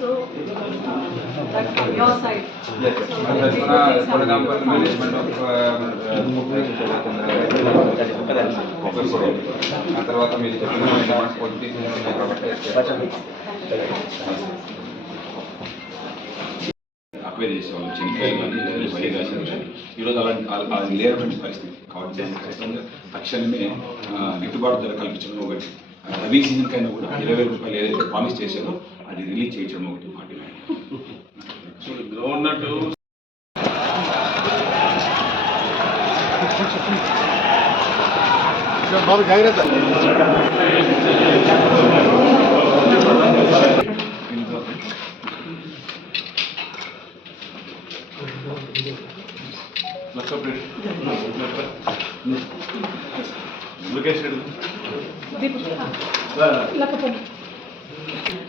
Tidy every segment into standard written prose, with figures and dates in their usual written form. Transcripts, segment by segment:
So that from your side. Yes. For example, management of తర్వాత మీరు చెప్పిన demands politics ఉన్నాయి కాబట్టి అక్వైర్ చేసేవాళ్ళు చెనిక్కాయలు కానీ లేదా వైగాసాలు కానీ ఈరోజు అలాంటి లేనటువంటి పరిస్థితి కాబట్టి ఖచ్చితంగా తక్షణమే గిట్టుబాటు ధర కల్పించడం ఒకటి, రబీ సీజన్ కైనా కూడా 20,000 రూపాయలు ఏదైతే ప్రామిస్ చేశారో అది రిలీజ్ చేయించడం ఒకటి మా డిమాండ్. గ్రౌండ్ బాబు జాగ్రత్త.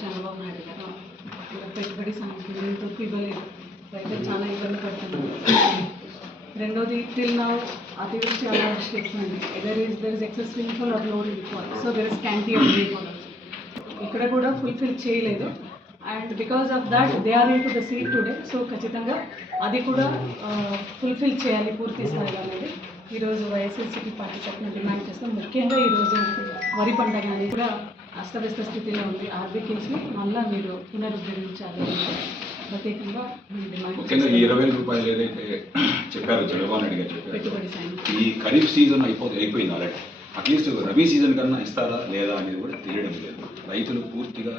చంద్రబాబు నాయుడు గారు పెట్టుబడి సంస్థలు ఇవ్వలేదు, రైతులు చాలా ఇబ్బంది పడుతున్నారు. రెండోది టిల్ నౌ అతివృష్టి అనావృష్టి ఎక్కువండి. There is excess rainfall or low rainfall, so there is scanty of rainfall. ఇక్కడ కూడా ఫుల్ఫిల్ చేయలేదు. And because of that they are in to the seat today. So ఖచ్చితంగా అది కూడా ఫుల్ఫిల్ చేయాలి పూర్తి స్థాయిలో అనేది ఈరోజు వైఎస్ఆర్సీపీ పార్టీ తరఫున డిమాండ్ చేస్తాం. ముఖ్యంగా ఈరోజు వరి పంట కానీ కూడా అస్తవ్యస్త స్థితిలో ఉంది. ఆర్బీకేస్ని మళ్ళీ మీరు పునరుద్ధరించాలి ప్రత్యేకంగా డిమాండ్. ముఖ్యంగా ఈ 20,000 రూపాయలు ఏదైతే చెప్పారో చంద్రబాబు నాయుడు గారు చెప్పారు, పెట్టుబడి సాయం ఈ ఖరీఫ్ సీజన్ అయిపోయింది ఆల్రెడీ. అట్లీస్ట్ రబీ సీజన్ కన్నా ఇస్తారా లేదా అనేది కూడా తెలియడం లేదు. రైతులు పూర్తిగా